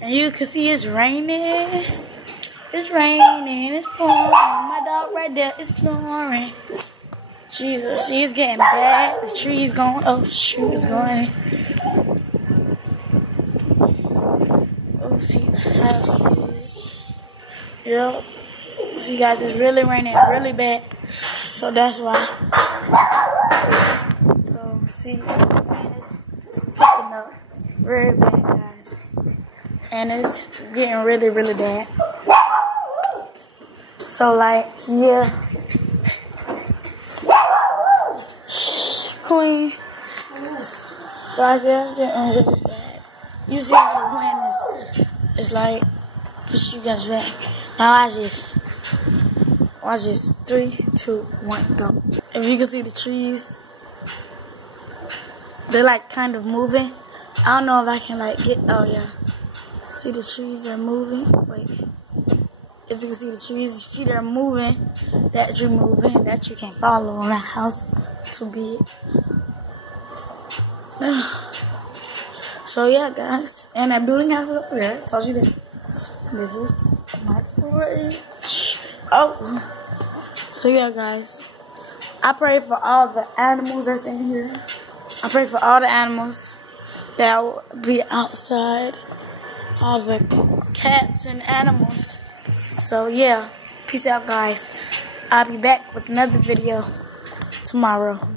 And you can see it's raining. It's raining. It's pouring. My dog right there is snoring. Jesus, she's getting bad. The tree's going. Oh, shoot, it's going. Oh, see the houses. Yep. See, guys, it's really raining really bad. So that's why. So, see, the rain is picking up very bad, guys. And it's getting really, really bad. So, like, yeah. Queen. Guys, it's getting really bad. You see how the wind is, it's like, push you guys back. Now watch this. 3, 2, 1, go. If you can see the trees, they're like kind of moving. I don't know if I can like get, oh yeah. See the trees are moving. Wait. If you can see the trees, see they're moving. That you're moving. That you can follow on that house to be. So yeah, guys. And that building house up there. I told you that. This is my fridge. Oh. So yeah, guys. I pray for all the animals that's in here. I pray for all the animals that will be outside. All the cats and animals. So yeah, peace out, guys. I'll be back with another video tomorrow.